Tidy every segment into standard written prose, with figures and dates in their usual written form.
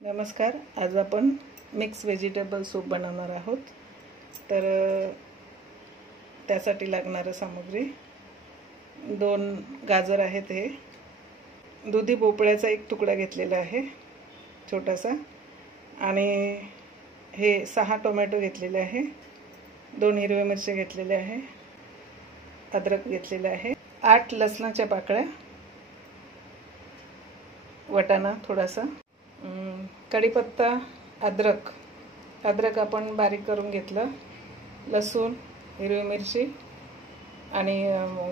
नमस्कार. आज आपण मिक्स व्हेजिटेबल सूप बनवणार आहोत. तर त्यासाठी लागणारी सामग्री 2 गाजर आहेत, हे दुधी भोपळ्याचा 1 तुकडा घेतलेला आहे छोटासा, आणि हे 6 टोमॅटो घेतलेले आहे, 2 हिरव्या मिरच्या घेतलेल्या आहे, अद्रक घेतलेले आहे, 8 लसणाच्या पाकळ्या, वाटाणा थोडासा, कढीपत्ता, अद्रक आपण बारीक करून घेतलं, लसूण, हिरवी मिरची आणि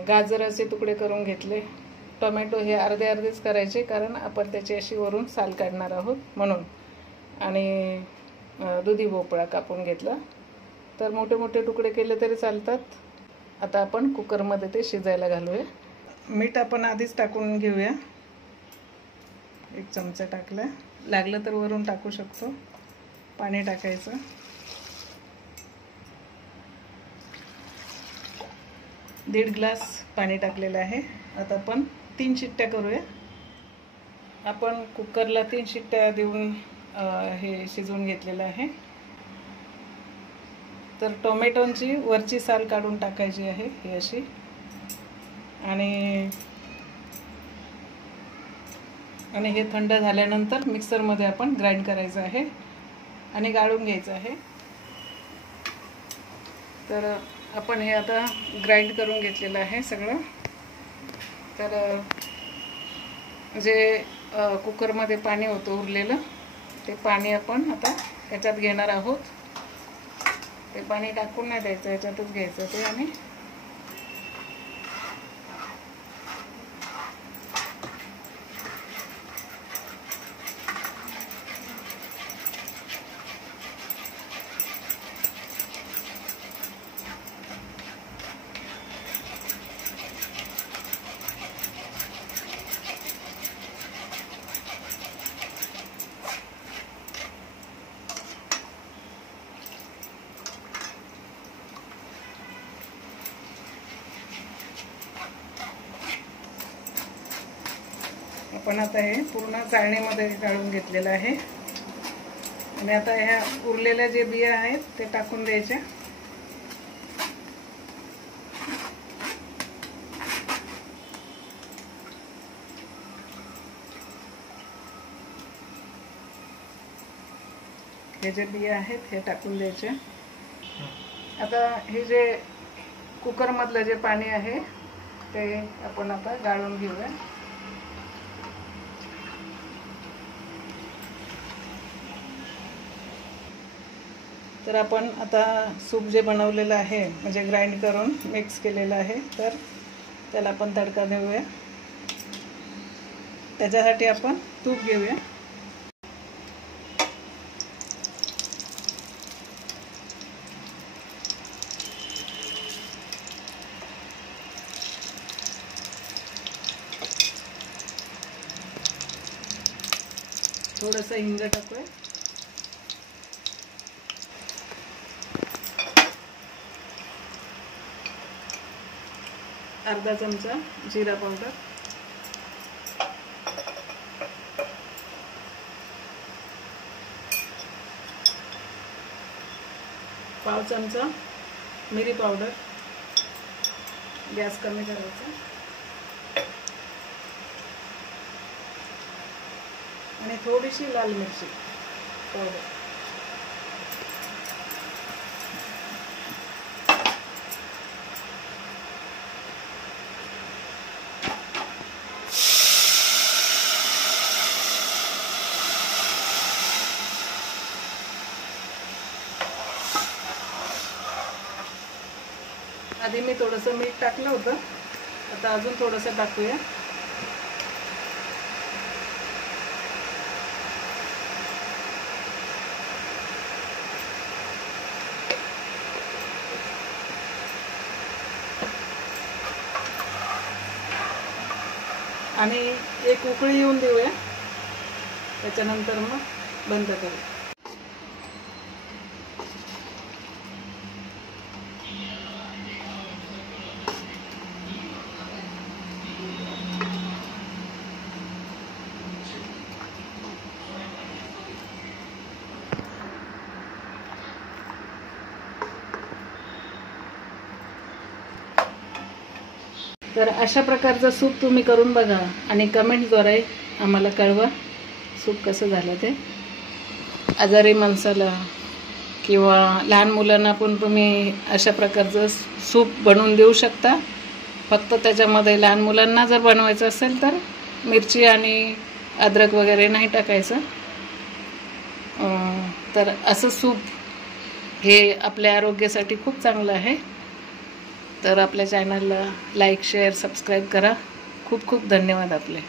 गाजराचे तुकडे करून घेतले. टोमॅटो हे अर्धे अर्धेच करायचे, कारण आपण त्याची अशी वरून साल काढणार आहोत म्हणून. आणि दुधी भोपळा कापून घेतला. तर मोठे मोठे तुकडे केले तरी चालतात. आता आपण कुकरमध्ये ते शिजायला घालूया. मीठ आपण आधीच टाकून घेऊया. 1 चमचा टाकला, लागलं तर वरून टाकू शकतो. पाणी टाकायचं. दीड ग्लास पाणी टाकलेलं आहे. आता आपण 3 शिट्ट्या करूया. आपण कुकरला 3 शिट्ट्या देऊन हे शिजवून घेतलेलं आहे. तर टोमॅटोची वरची साल काढून टाकायची आहे, ही अशी, आणि हे थंड झाल्यानंतर मिक्सरमध्ये आपण ग्राइंड करायचं आहे आणि गाळून घ्यायचं आहे. तर आपण हे आता ग्राइंड करून घेतलेलं आहे सगळं. तर जे कुकरमध्ये पाणी होतं उरलेलं, ते पाणी आपण आता याच्यात घेणार आहोत. ते पाणी टाकून नाही द्यायचं, याच्यातच घ्यायचं ते. आणि आपण आता हे पूर्ण चाळणीमध्ये गाळून घेतलेलं आहे. आणि आता ह्या उरलेल्या जे बिया आहेत ते टाकून द्यायच्या. हे जे बिया आहेत हे टाकून द्यायचे. आता हे जे कुकरमधलं जे पाणी आहे ते आपण आता गाळून घेऊया. तर आपण आता सूप जे बनवलेलं आहे, म्हणजे ग्राइंड करून मिक्स केलेलं आहे, तर त्याला आपण तडका देऊया. त्याच्यासाठी आपण तूप घेऊया. थोडंसं हिंग टाकूया. अर्धा चमचा जीरा पावडर, पाव चमचा मिरी पावडर, गॅस कमी करायचा, आणि थोडीशी लाल मिरची पावडर. आधी मी थोडंसं मीठ टाकलं होतं, आता अजून थोडंसं टाकूया. आणि 1 उकळी येऊन देऊया. त्याच्यानंतर मग बंद करू. तर अशा प्रकारचं सूप तुम्ही करून बघा आणि कमेंटद्वारे आम्हाला कळवा सूप कसं झालं ते. आजारी माणसाला किंवा लहान मुलांना पण तुम्ही अशा प्रकारचं सूप बनवून देऊ शकता. फक्त त्याच्यामध्ये लहान मुलांना जर बनवायचं असेल तर मिरची आणि अद्रक वगैरे नाही टाकायचं. तर असं सूप हे आपल्या आरोग्यासाठी खूप चांगलं आहे. तर आपल्या चॅनलला लाईक शेअर सबस्क्राईब करा. खूप खूप धन्यवाद आपले.